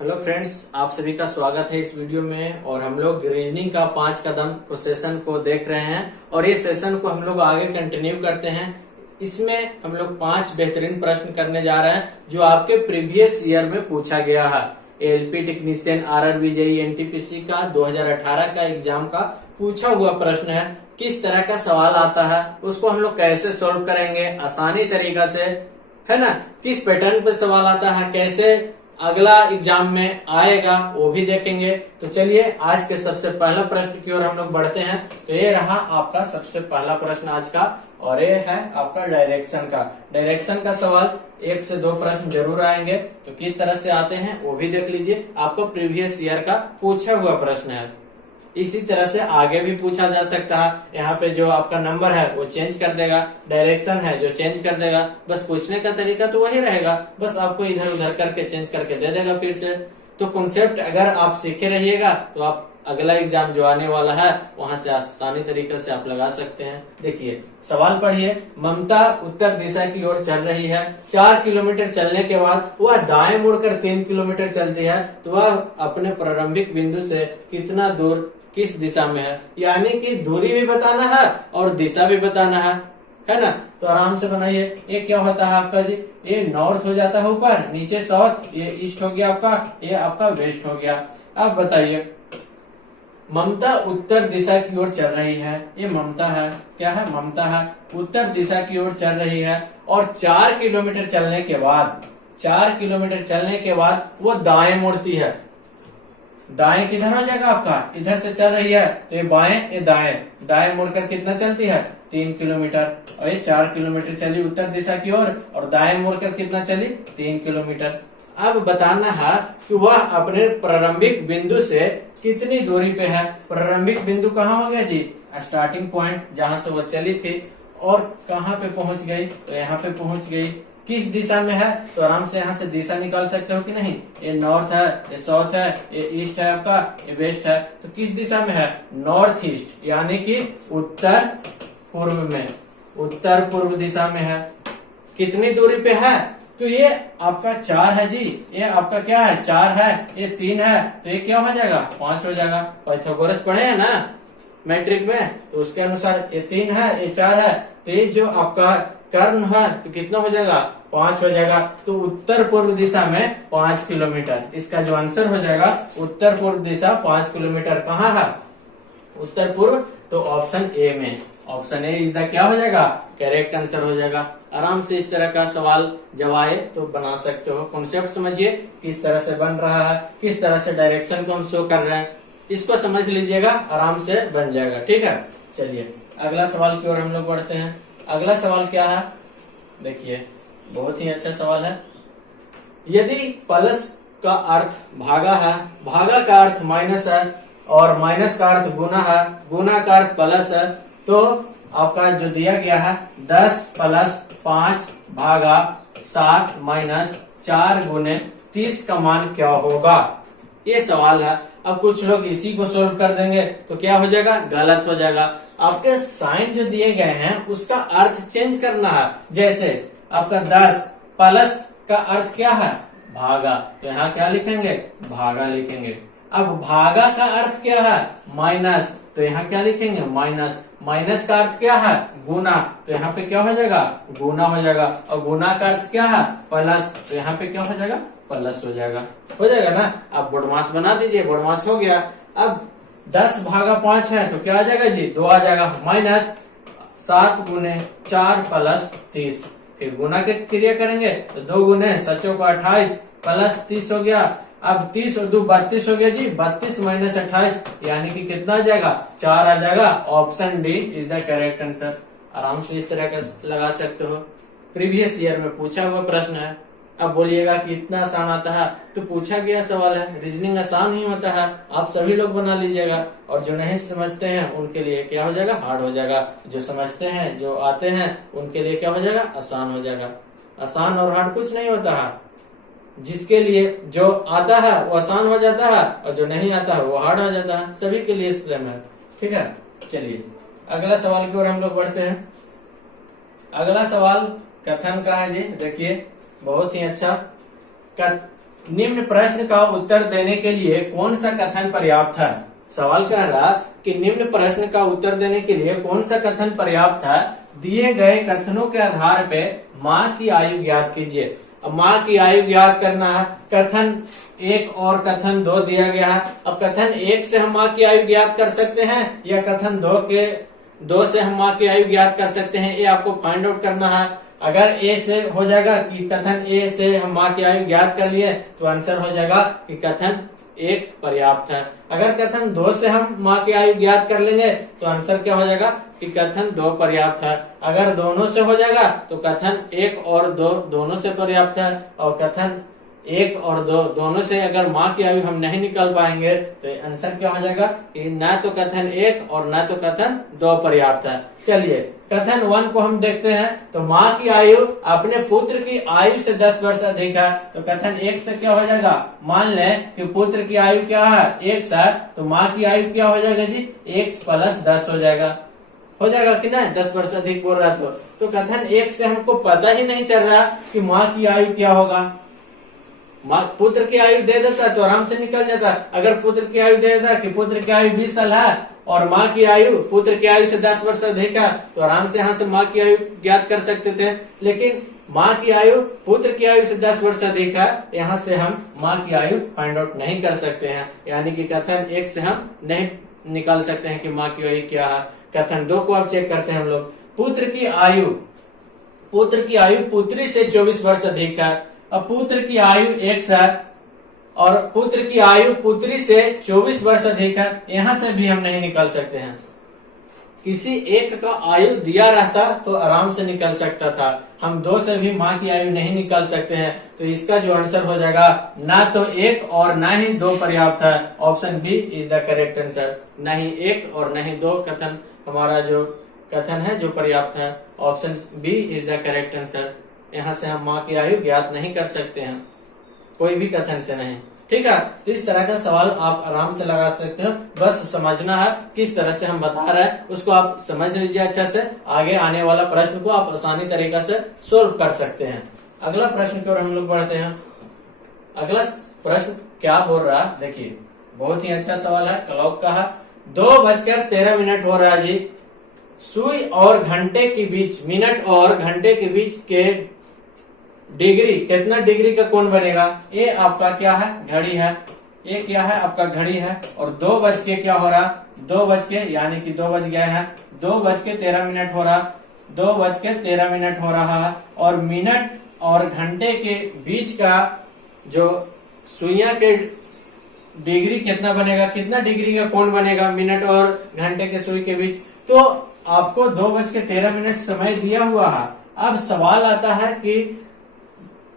Hello friends, आप सभी का स्वागत है इस वीडियो में। और हम लोग रीजनिंग का 5 कदम को सेशन को देख रहे हैं और ये सेशन को हम लोग आगे कंटिन्यू करते हैं। इसमें हम लोग 5 बेहतरीन प्रश्न करने जा रहे हैं जो आपके प्रीवियस ईयर में पूछा गया है। LP technician, RRB JEE, NTPC का 2018 का एग्जाम का पूछा हुआ प्रश्न है। किस तरह का सवाल आता है, उसको हम लोग कैसे सोल्व करेंगे आसानी तरीका से, है ना। किस पैटर्न पे सवाल आता है, कैसे अगला एग्जाम में आएगा, वो भी देखेंगे। तो चलिए आज के सबसे पहला प्रश्न की ओर हम लोग बढ़ते हैं। तो ये रहा आपका सबसे पहला प्रश्न आज का, और ये है आपका डायरेक्शन का। डायरेक्शन का सवाल 1 से 2 प्रश्न जरूर आएंगे। तो किस तरह से आते हैं वो भी देख लीजिए। आपको प्रीवियस ईयर का पूछा हुआ प्रश्न है। इसी तरह से आगे भी पूछा जा सकता है। यहाँ पे जो आपका नंबर है वो चेंज कर देगा, डायरेक्शन है जो चेंज कर देगा। बस पूछने का तरीका तो वही रहेगा, बस आपको इधर उधर करके चेंज करके दे देगा फिर से। तो कॉन्सेप्ट अगर आप सीखे रहिएगा तो आप अगला एग्जाम जो आने वाला है वहां से आसानी तरीके से आप लगा सकते हैं। देखिए सवाल पढ़िए। ममता उत्तर दिशा की ओर चल रही है। 4 किलोमीटर चलने के बाद वह दाएं मुड़कर 3 किलोमीटर चलती है। तो वह अपने प्रारंभिक बिंदु से कितना दूर किस दिशा में है, यानी कि दूरी भी बताना है और दिशा भी बताना है ना। तो आराम से बनाइए। ये क्या होता है आपका जी, ये नॉर्थ हो जाता है ऊपर, नीचे साउथ, ये ईस्ट हो गया आपका, ये आपका वेस्ट हो गया। अब बताइए, ममता उत्तर दिशा की ओर चल रही है। ये ममता है, क्या है, ममता है, उत्तर दिशा की ओर चल रही है। और 4 किलोमीटर चलने के बाद, 4 किलोमीटर चलने के बाद वो दाएं मुड़ती है। दाएं किधर हो जाएगा आपका, इधर से चल रही है तो ये बाएं, ये दाएं, दाएं मुड़कर कितना चलती है, 3 किलोमीटर। और ये 4 किलोमीटर चली उत्तर दिशा की ओर और दाएं मुड़कर कितना चली, 3 किलोमीटर। अब बताना है कि वह अपने प्रारंभिक बिंदु से कितनी दूरी पे है। प्रारंभिक बिंदु कहाँ हो गया जी, स्टार्टिंग पॉइंट जहां से वो चली थी, और कहाँ पे पहुंच गई, तो यहाँ पे पहुंच गई। किस दिशा में है, तो आराम से यहाँ से दिशा निकाल सकते हो कि नहीं। ये नॉर्थ है, ये साउथ है, ये ईस्ट है आपका, ये वेस्ट है। तो किस दिशा में है, नॉर्थ ईस्ट, यानी कि उत्तर पूर्व में, उत्तर पूर्व दिशा में है। कितनी दूरी पे है, तो ये आपका 4 है जी। ये आपका क्या है, 4 है, ये 3 है, तो ये क्या हो जाएगा, 5 हो जाएगा। पाइथागोरस पढ़े हैं ना मैट्रिक में, तो उसके अनुसार ये 3 है, ये 4 है, तो ये जो आपका कर्ण है तो कितना हो जाएगा, 5 हो जाएगा। तो उत्तर पूर्व दिशा में 5 किलोमीटर, इसका जो आंसर हो जाएगा उत्तर पूर्व दिशा 5 किलोमीटर कहाँ है, उत्तर पूर्व। तो ऑप्शन ए में, ऑप्शन ए इज द क्या हो जाएगा, करेक्ट आंसर हो जाएगा। आराम से इस तरह का सवाल जब आए तो बना सकते हो। कॉन्सेप्ट समझिए किस तरह से बन रहा है, किस तरह से डायरेक्शन को हम शो कर रहे हैं, इसको समझ लीजिएगा, आराम से बन जाएगा। ठीक है, चलिए अगला सवाल की ओर हम लोग बढ़ते हैं। अगला सवाल क्या है, देखिए बहुत ही अच्छा सवाल है। यदि प्लस का अर्थ भागा है, भागा का अर्थ माइनस है, और माइनस का अर्थ गुना है, गुना का अर्थ प्लस है, तो आपका जो दिया गया है 10 + 5 भागा 7 - 4 गुने 30 का मान क्या होगा, ये सवाल है। अब कुछ लोग इसी को सोल्व कर देंगे तो क्या हो जाएगा, गलत हो जाएगा। आपके साइन जो दिए गए हैं उसका अर्थ चेंज करना है। जैसे आपका 10 प्लस का अर्थ क्या है, भागा, तो यहाँ क्या लिखेंगे, भागा लिखेंगे। अब भागा का अर्थ क्या है, माइनस, तो यहाँ क्या लिखेंगे, माइनस। माइनस का अर्थ क्या है, गुना, तो यहाँ पे क्या हो जाएगा, गुना हो जाएगा। और गुना का अर्थ क्या है, प्लस, तो यहाँ पे क्या हो जाएगा, प्लस हो जाएगा। हो जाएगा ना। अब बोडमास बना दीजिए, बोडमास हो गया। अब 10 भागा 5 है तो क्या आ जाएगा जी, 2 आ जाएगा, माइनस 7 गुने 4 + 30। फिर गुना के क्रिया करेंगे तो 2 गुने 7 को 28 + 30 हो गया। अब 30 और 2 32 हो गया जी, 32 - 28 यानी कि कितना आ जाएगा, 4 आ जाएगा। Option D is the correct answer. आराम से इस तरह का लगा सकते हो। प्रीवियस ईयर में पूछा हुआ प्रश्न है। अब बोलिएगा कि इतना आसान आता है, तो पूछा गया सवाल है, रीजनिंग आसान ही होता है, आप सभी लोग बना लीजिएगा। और जो नहीं समझते हैं उनके लिए क्या हो जाएगा, हार्ड हो जाएगा। जो समझते हैं, जो आते हैं, उनके लिए क्या हो जाएगा, आसान हो जाएगा। आसान और हार्ड कुछ नहीं होता है। जिसके लिए जो आता है वो आसान हो जाता है, और जो नहीं आता है वो हार्ड हो जाता है। सभी के लिए सेम है। ठीक है, चलिए अगला सवाल की ओर हम लोग बढ़ते हैं। अगला सवाल कथन का है जी। देखिए बहुत ही अच्छा निम्न प्रश्न का उत्तर देने के लिए कौन सा कथन पर्याप्त है। सवाल कह रहा कि निम्न प्रश्न का उत्तर देने के लिए कौन सा कथन पर्याप्त है। दिए गए कथनों के आधार पे माँ की आयु ज्ञात कीजिए। अब माँ की आयु ज्ञात करना है। कथन 1 और कथन 2 दिया गया है। अब कथन 1 से हम माँ की आयु ज्ञात कर सकते हैं या कथन 2 से हम माँ की आयु ज्ञात कर सकते हैं, ये आपको फाइंड आउट करना है। अगर ए से हो जाएगा कि कथन ए से हम माँ की आयु ज्ञात कर लिए तो आंसर हो जाएगा कि कथन 1 पर्याप्त है। अगर कथन 2 से हम माँ की आयु ज्ञात कर लेंगे तो आंसर क्या हो जाएगा कि कथन 2 पर्याप्त है। अगर दोनों से हो जाएगा तो कथन 1 और 2 दोनों से पर्याप्त है। और कथन 1 और 2 दोनों से अगर माँ की आयु हम नहीं निकाल पाएंगे तो आंसर क्या हो जाएगा कि न तो कथन 1 और न तो कथन 2 पर्याप्त है। चलिए कथन 1 को हम देखते हैं। तो माँ की आयु अपने पुत्र की आयु से 10 वर्ष अधिक है। तो कथन 1 से क्या हो जाएगा, मान लें कि पुत्र की आयु क्या है 1 है, तो माँ की आयु क्या हो जाएगा जी 1 + 10 हो जाएगा कि ना 10 वर्ष अधिक बोल रहा तो कथन 1 से हमको पता ही नहीं चल रहा कि माँ की आयु क्या होगा। पुत्र की आयु दे देता तो आराम से निकल जाता। अगर पुत्र की आयु दे देता कि पुत्र की आयु 20 साल है और माँ की आयु पुत्र की आयु से 10 वर्ष अधिक है तो आराम से यहाँ से माँ की आयु ज्ञात कर सकते थे। लेकिन माँ की आयु पुत्र की आयु से 10 वर्ष अधिक है, यहाँ से हम माँ की आयु फाइंड आउट नहीं कर सकते हैं। यानी कि कथन 1 से हम नहीं निकाल सकते हैं कि माँ की आयु क्या है। कथन 2 को अब चेक करते हैं हम लोग। पुत्र की आयु पुत्री से 24 वर्ष अधिक है। अब पुत्र की आयु 1 है और पुत्र की आयु पुत्री से 24 वर्ष अधिक है, यहाँ से भी हम नहीं निकाल सकते हैं। किसी एक का आयु दिया रहता तो आराम से निकल सकता था। हम 2 से भी माँ की आयु नहीं निकाल सकते हैं। तो इसका जो आंसर हो जाएगा ना तो 1 और ना ही 2 पर्याप्त है। Option b is the correct answer. न ही 1 और न ही 2 कथन हमारा जो कथन है जो पर्याप्त है। Option b is the correct answer. यहाँ से हम माँ की आयु ज्ञात नहीं कर सकते हैं, कोई भी कथन से नहीं। ठीक है, तो इस तरह का सवाल आप आराम से लगा सकते हो। बस समझना है किस तरह से हम बता रहे हैं, उसको आप समझ लीजिए अच्छा से। आगे आने वाला प्रश्न को आप आसानी तरीका से सोल्व कर सकते हैं। अगला प्रश्न की ओर हम लोग बढ़ते हैं। अगला प्रश्न क्या बोल रहा है देखिए, बहुत ही अच्छा सवाल है, क्लॉक का है। 2:13 हो रहा है जी। सुई और घंटे के बीच, मिनट और घंटे के बीच के डिग्री, कितना डिग्री का कोण बनेगा। ये आपका क्या है, घड़ी है। ये क्या है, आपका घड़ी है। और 2 बज के क्या हो रहा, 2 बज के यानी कि 2 बज गया है, 2:13 हो रहा, 2:13 हो रहा है। और मिनट और घंटे के बीच का जो सुइया के डिग्री कितना बनेगा, कितना डिग्री का कोण बनेगा मिनट और घंटे के सुई के बीच। तो आपको 2:13 समय दिया हुआ है। अब सवाल आता है कि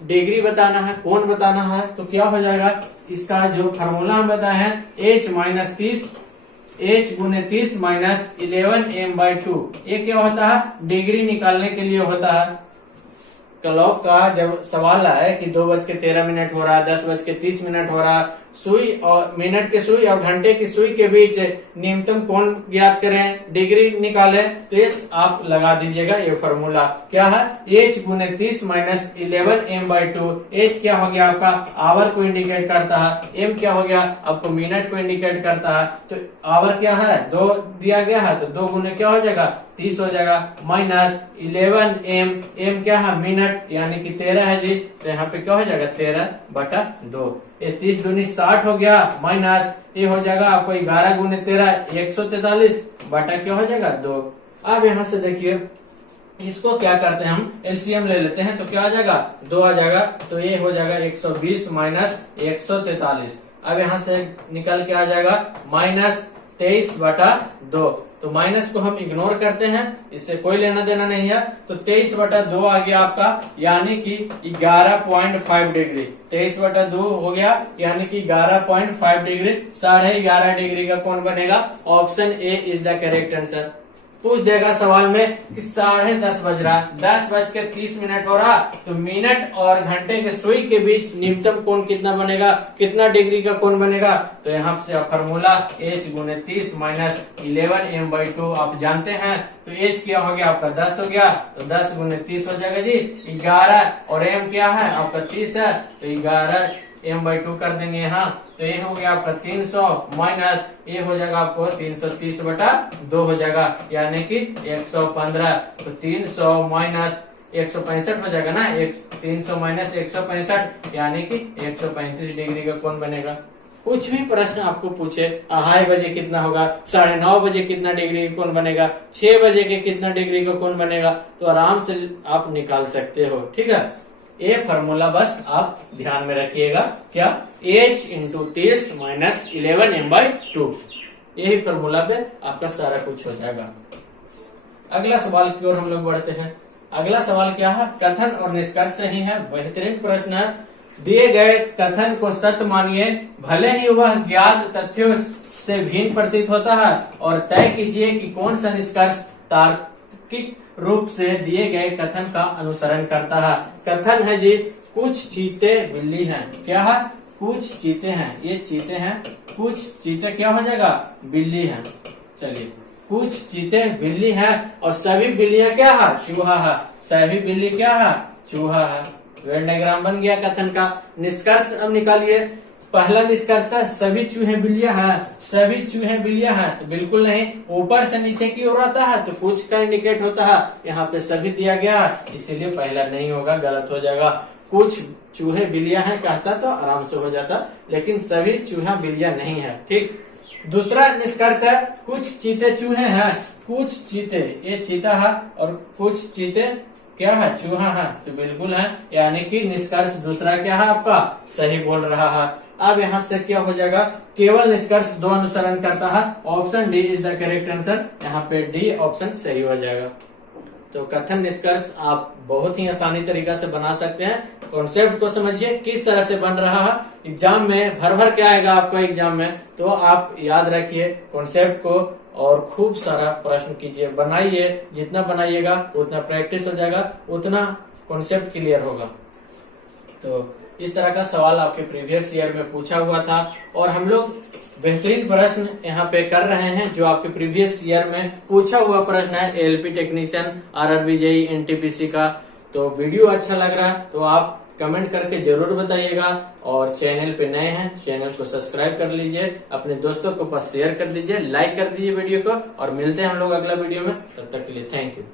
डिग्री बताना है, कोण बताना है, तो क्या हो जाएगा, इसका जो फार्मूला हम बताए हैं h - 30 h × 30 - 11m/2। ये क्या होता है, डिग्री निकालने के लिए होता है। क्लॉक का जब सवाल आए कि 2:13 हो रहा, 10:30 हो रहा, सुई और मिनट के सुई और घंटे की सुई के बीच न्यूनतम कोण ज्ञात करें, डिग्री निकालें, तो ये आप लगा दीजिएगा। ये फॉर्मूला क्या है, h × 30 - 11m/2। h क्या हो गया आपका, आवर को इंडिकेट करता है। m क्या हो गया, आपको मिनट को इंडिकेट करता है। तो आवर क्या है, 2 दिया गया है, तो 2 गुने क्या हो जाएगा, 30 हो जाएगा। -11m, m क्या है, मिनट यानी कि 13 है जी। तो यहाँ पे क्या हो जाएगा, 13/2। ये 30 दूनी 60 हो गया, माइनस ये हो जाएगा आपको 11 × 13 143 बटा क्या हो जाएगा 2। अब यहाँ से देखिए इसको क्या करते हैं, हम एलसीएम ले लेते हैं। तो क्या आ जाएगा, 2 आ जाएगा। तो ये हो जाएगा 120 - 143। अब यहाँ से निकल के आ जाएगा -23/2। तो माइनस को हम इग्नोर करते हैं, इससे कोई लेना देना नहीं है। तो 23/2 आ गया आपका, यानी कि 11.5 डिग्री। 23/2 हो गया यानी कि 11.5 डिग्री, 11.5 डिग्री का कोण बनेगा। Option A is the correct answer. पूछ देगा सवाल में कि 10:30 बज रहा, 10:30 हो रहा, तो मिनट और घंटे के सुई के बीच न्यूनतम कोण कितना बनेगा, कितना डिग्री का कोण बनेगा। तो यहाँ से फॉर्मूला h × 30 - 11m/2 आप जानते हैं। तो h क्या हो गया आपका 10 हो गया, तो 10 × 30 हो जाएगा जी 11। और m क्या है आपका 30 है, तो 11 m/2 कर देंगे यहाँ, तो ये हो गया आपका 300 माइनस ये हो जाएगा आपको 330/2 हो जाएगा, यानी कि 115। तो 300 माइनस 165 हो जाएगा ना, 300 माइनस 165 यानी कि 135 डिग्री का कोण बनेगा। कुछ भी प्रश्न आपको पूछे, 2:30 बजे कितना होगा, 9:30 बजे कितना डिग्री का कोण बनेगा, 6 बजे के कितना डिग्री का कोण बनेगा, तो आराम से आप निकाल सकते हो। ठीक है, ये फॉर्मूला बस आप ध्यान में रखिएगा, क्या h इंटू 30 माइनस 11 m/2, यही फॉर्मूला पे आपका सारा कुछ हो जाएगा। अगला सवाल की ओर हम लोग बढ़ते हैं। अगला सवाल क्या है, कथन और निष्कर्ष सही है, बेहतरीन प्रश्न है। दिए गए कथन को सत्य मानिए, भले ही वह ज्ञात तथ्यों से भिन्न प्रतीत होता है, और तय कीजिए कि कौन सा निष्कर्ष तार्किक रूप से दिए गए कथन का अनुसरण करता है। कथन है जी, कुछ चीते बिल्ली हैं। क्या है, कुछ चीते हैं, ये चीते हैं, कुछ चीते क्या हो जाएगा, बिल्ली हैं। चलिए, कुछ चीते बिल्ली हैं और सभी बिल्लियां क्या है, चूहा है। सभी बिल्ली क्या है, चूहा है। वेन डायग्राम बन गया कथन का। निष्कर्ष अब निकालिए। पहला निष्कर्ष है सभी चूहे बिल्लियां हैं, सभी चूहे बिल्लियां हैं, तो बिल्कुल नहीं, ऊपर से नीचे की ओर आता है तो कुछ का इंडिकेट होता है, यहाँ पे सभी दिया गया है, इसीलिए पहला नहीं होगा, गलत हो जाएगा। कुछ चूहे बिल्लियां हैं कहता तो आराम से हो जाता, लेकिन सभी चूहा बिल्लियां नहीं है। ठीक, दूसरा निष्कर्ष है कुछ चीते चूहे हैं, कुछ चीते ये चीता है और कुछ चीते क्या है, चूहा है, तो बिल्कुल है, यानी कि निष्कर्ष दूसरा क्या है आपका, सही बोल रहा है। अब यहाँ से क्या हो जाएगा, केवल निष्कर्ष 2 अनुसरण करता है, option D is the correct answer, यहाँ पे डी ऑप्शन सही हो जाएगा। तो कथन निष्कर्ष आप बहुत ही आसानी तरीका से बना सकते हैं। कॉन्सेप्ट को समझिए किस तरह से बन रहा है, एग्जाम में भर भर के आएगा आपको एग्जाम में, तो आप याद रखिए कॉन्सेप्ट को और खूब सारा प्रश्न कीजिए, बनाइए, जितना बनाइएगा उतना प्रैक्टिस हो जाएगा, उतना कॉन्सेप्ट क्लियर होगा। तो इस तरह का सवाल आपके प्रीवियस ईयर में पूछा हुआ था और हम लोग बेहतरीन प्रश्न यहाँ पे कर रहे हैं जो आपके प्रीवियस ईयर में पूछा हुआ प्रश्न है LP technician, RRB JEE, NTPC का। तो वीडियो अच्छा लग रहा है तो आप कमेंट करके जरूर बताइएगा, और चैनल पे नए हैं चैनल को सब्सक्राइब कर लीजिए, अपने दोस्तों को पास शेयर कर दीजिए, लाइक कर दीजिए वीडियो को, और मिलते हैं हम लोग अगला वीडियो में। तब तक के लिए थैंक यू।